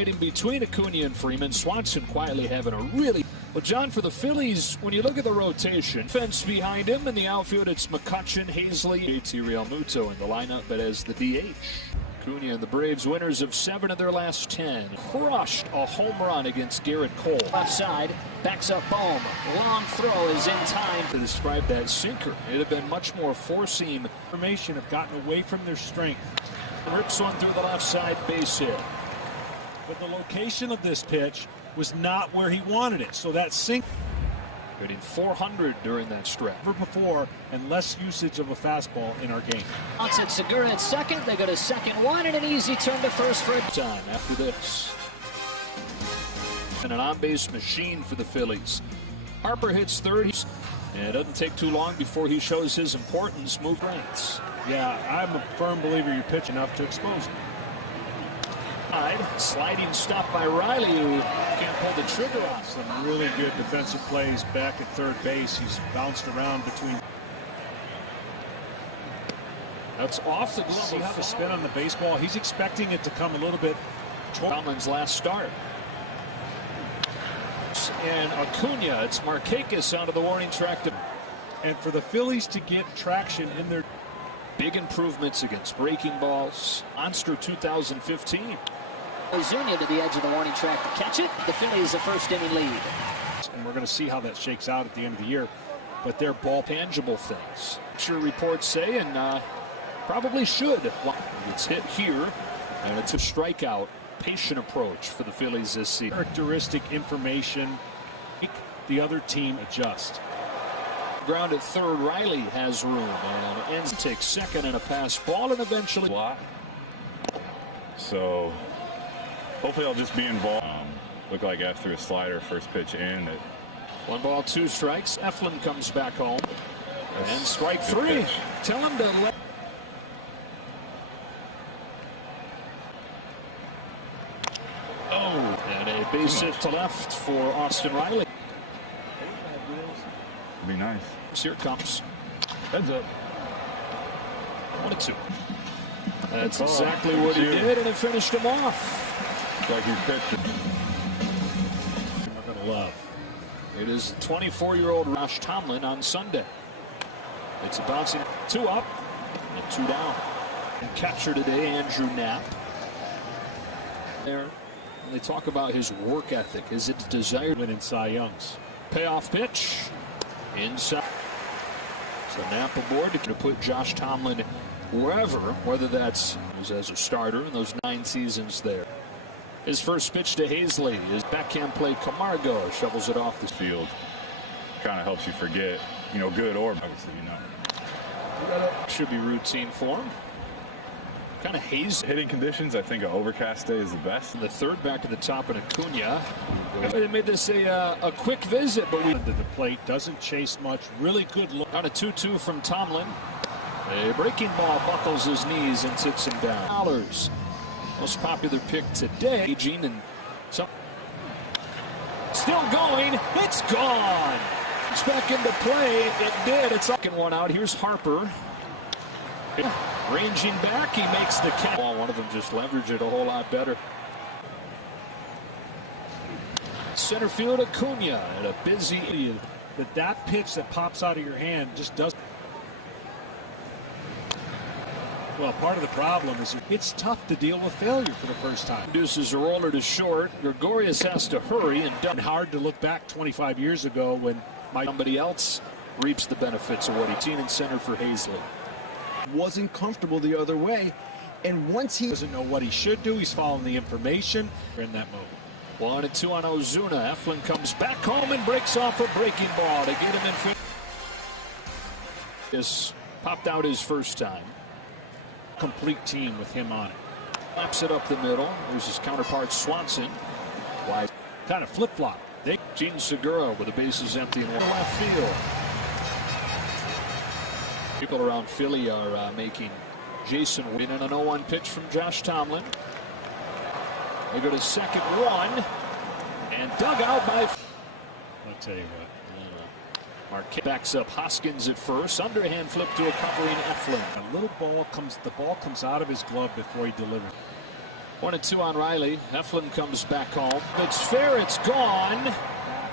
Hitting between Acuna and Freeman. Swanson quietly having a really... Well, John, for the Phillies, when you look at the rotation, fence behind him in the outfield, it's McCutchen, Hazley, JT Realmuto in the lineup, but as the DH. Acuna and the Braves, winners of 7 of their last 10. Crushed a home run against Garrett Cole. Left side, backs up Bohm. Long throw is in time. To describe that sinker, it'd have been much more four-seam. Formation have gotten away from their strength. Rips one through the left side, base hit. But the location of this pitch was not where he wanted it. So that sink. Hitting 400 during that stretch. Never before, and less usage of a fastball in our game. Onset Segura at second. They go to second one, and an easy turn to first for time after this. And an on-base machine for the Phillies. Harper hits third. And it doesn't take too long before he shows his importance. Move rights. Yeah, I'm a firm believer you pitch enough to expose him. Sliding stop by Riley, who can't pull the trigger off. Some really good defensive plays back at third base. He's bounced around between. That's off the glove. See how the spin on the baseball? He's expecting it to come a little bit. Tomlin's last start. And Acuna, it's Markakis onto the warning track. And for the Phillies to get traction in their big improvements against breaking balls. Monster 2015. Ozuna to the edge of the warning track to catch it. The Phillies a first inning lead. And we're going to see how that shakes out at the end of the year. But they're ball tangible things. Sure, reports say, and probably should. It's hit here, and it's a strikeout. Patient approach for the Phillies this season. Characteristic information. Make the other team adjust. Ground at third, Riley has room and ends takes second and a pass ball and eventually. So hopefully I'll just be involved. Look like I threw a slider first pitch in. 1 ball, 2 strikes. Eflin comes back home. And strike 3. Pitch. Tell him to let. Oh, and a base hit to left for Austin Riley. Be nice. Here it comes. Heads up. 1-2. That's exactly what he did, and it finished him off. It's like he pitched it. We're going to love. It is 24-year-old Josh Tomlin on Sunday. It's a bouncing 2 up and 2 down. And catcher today, Andrew Knapp. There, and they talk about his work ethic, his desire to win in Cy Youngs. Payoff pitch. Inside. So Knapp aboard to put Josh Tomlin wherever, whether that's as a starter in those 9 seasons there. His first pitch to Hazley. His backhand play, Camargo shovels it off the field. Kind of helps you forget, good or obviously, Should be routine for him. Kind of hazy. Hitting conditions, I think an overcast day is the best. And the third back at the top in Acuna. They made this a quick visit, but we. The plate doesn't chase much. Really good look. On a 2-2 from Tomlin. A breaking ball buckles his knees and sits him down. Dollars. Most popular pick today. Aging and some. Still going. It's gone. It's back into play. It did. It's second one out. Here's Harper. Ranging back, he makes the catch. One of them just leveraged it a whole lot better. Center field, Acuna at a busy. That pitch that pops out of your hand just doesn't. Well, part of the problem is it's tough to deal with failure for the first time. Produces a roller to short. Gregorius has to hurry and hard to look back 25 years ago when somebody else reaps the benefits of what he's seen in center for Hazley. Wasn't comfortable the other way, and once he doesn't know what he should do, he's following the information. We're in that mode. 1-2 on Ozuna. Eflin comes back home and breaks off a breaking ball to get him in field. This popped out his first time. Complete team with him on it. Slaps it up the middle. There's his counterpart Swanson. Wide. Kind of flip-flop. Gene Segura with the bases empty in left field. People around Philly are making Jason win and an 0-1 pitch from Josh Tomlin. They go to second one and dug out by. I'll tell you what. Marquette backs up Hoskins at first. Underhand flip to a covering Eflin. The ball comes out of his glove before he delivers. 1-2 on Riley. Eflin comes back home. It's fair. It's gone.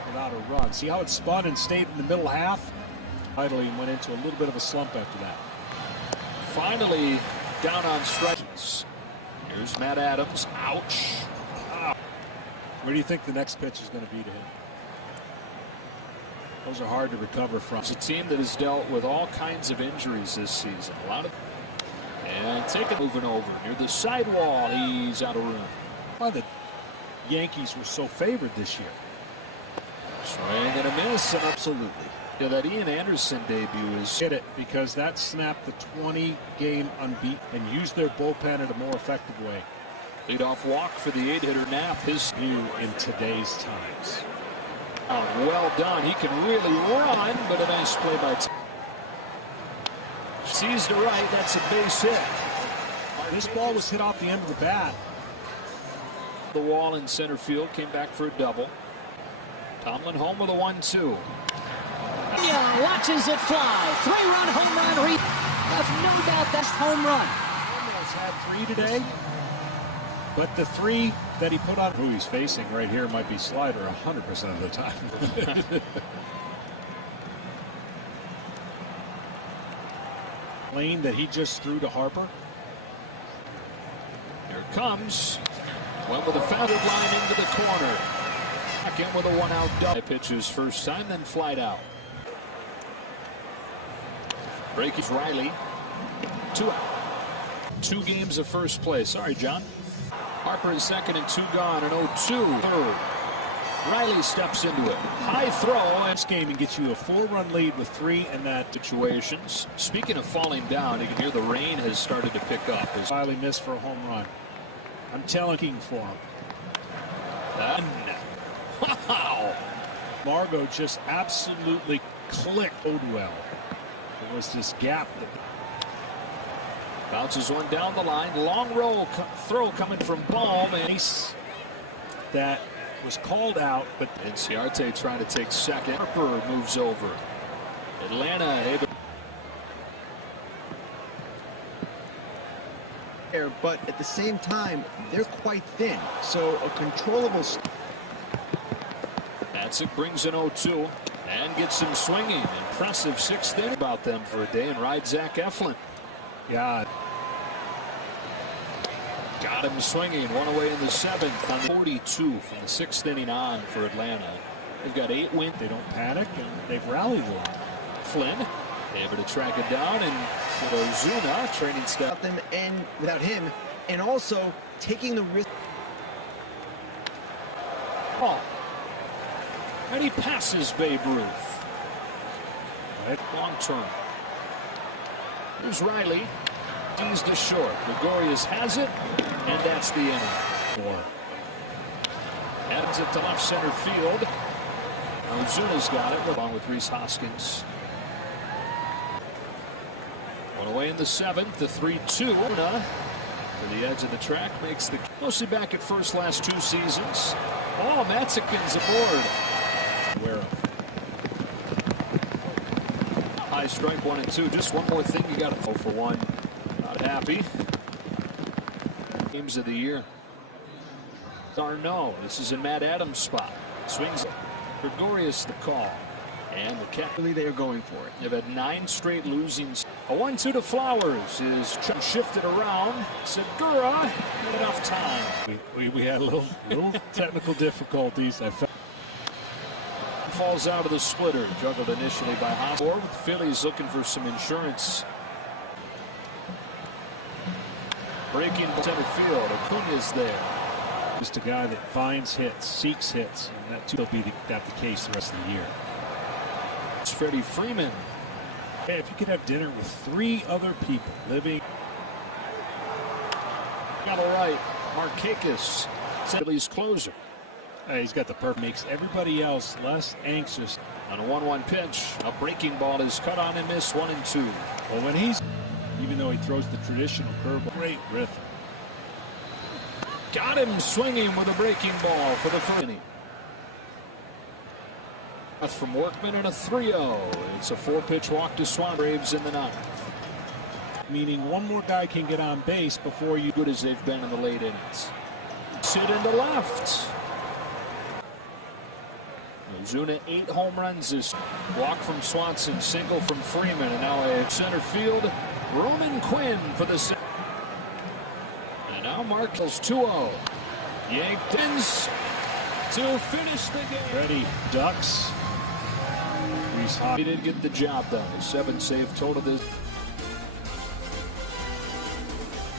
Without a run. See how it spun and stayed in the middle half? Finally went into a little bit of a slump after that. Finally down on strikes. Here's Matt Adams. Ouch. Where do you think the next pitch is going to be to him? Those are hard to recover from. It's a team that has dealt with all kinds of injuries this season. A lot of. And take it moving over near the sidewall. He's out of room. Why the Yankees were so favored this year. Swing and a miss. And Absolutely. yeah, that Ian Anderson debut is. Hit it because that snapped the 20-game unbeaten and used their bullpen in a more effective way. Leadoff walk for the 8-hitter Knapp. His New in today's times. well done. He can really run, but a nice play by. Sees to right. That's a base hit. This ball was hit off the end of the bat. The wall in center field came back for a double. Tomlin home with a 1-2. Yeah, watches it fly. 3-run home run. Have no doubt that's home run. Almost had 3 today, but the 3 that he put on who he's facing right here might be slider 100% of the time. Lane that he just threw to Harper. Here it comes. Went with a fouled line into the corner. Back in with a 1-out double. Pitches first time, then flied out. Break is Riley. 2 out. 2 games of first place. Sorry, John. Harper is second and 2 gone. An 0-2 third. Riley steps into it. High throw. And This game and gets you a 4-run lead with 3 and that situations. Speaking of falling down, you can hear the rain has started to pick up. As Riley missed for a home run. I'm telling for him. wow. Margot just absolutely clicked Odwell. There was this gap that Bounces one down the line. Long throw coming from Baum. And that was called out, but Inciarte trying to take second. Harper moves over. Atlanta able. But at the same time, they're quite thin. So a controllable. That's it. Brings an 0-2 and gets him swinging. Impressive 6th inning about them for a day and ride Zach Eflin. yeah, Got him swinging. One away in the 7th on 42 from the 6th inning on for Atlanta. They've got 8 wins. they don't panic and they've rallied a lot. Flynn able to track it down, and Ozuna training step. Them and without him, and also taking the risk. Oh. And he passes Babe Ruth. Right. Long term. Here's Riley. He's to short. Gregorius has it, and that's the inning. Adams it to left center field. Ozuna's got it along with Rhys Hoskins. One away in the 7th. The 3-2. To the edge of the track makes the mostly back at first last 2 seasons. Oh, Matzikin's aboard. Aware of. High strike 1 and 2. Just one more thing you got to 0 for 1. Not happy. Games of the year. Darno. This is in Matt Adams' spot. Swings it. Gregorius the call. And the catch. Really, they are going for it. They've had 9 straight losings. A 1-2 to Flowers is shifted around. Segura had enough time. We had a little technical difficulties. I felt Falls out of the splitter. Juggled initially by Hosmer. With the Phillies looking for some insurance. Breaking center field. Acuna's there. just a guy that finds hits, seeks hits, and that too will be the case the rest of the year. It's Freddie Freeman. Hey, if you could have dinner with 3 other people living. Got all right. Markakis, Phillies closer. He's got the perfect. Makes everybody else less anxious. On a 1-1 pitch, a breaking ball is cut on and missed 1 and 2. Well, when he's, even though he throws the traditional curveball, great rhythm. Got him swinging with a breaking ball for the first inning. From Workman and a 3-0. It's a 4-pitch walk to Swan. Braves in the 9th. Meaning one more guy can get on base before you. Good as they've been in the late innings. Hit into left. Ozuna 8 home runs this walk from Swanson, single from Freeman, and now a center field. Roman Quinn for the and now Markles 2-0. Yankees to finish the game. Ready, Ducks. He did get the job done. A 7 save total this.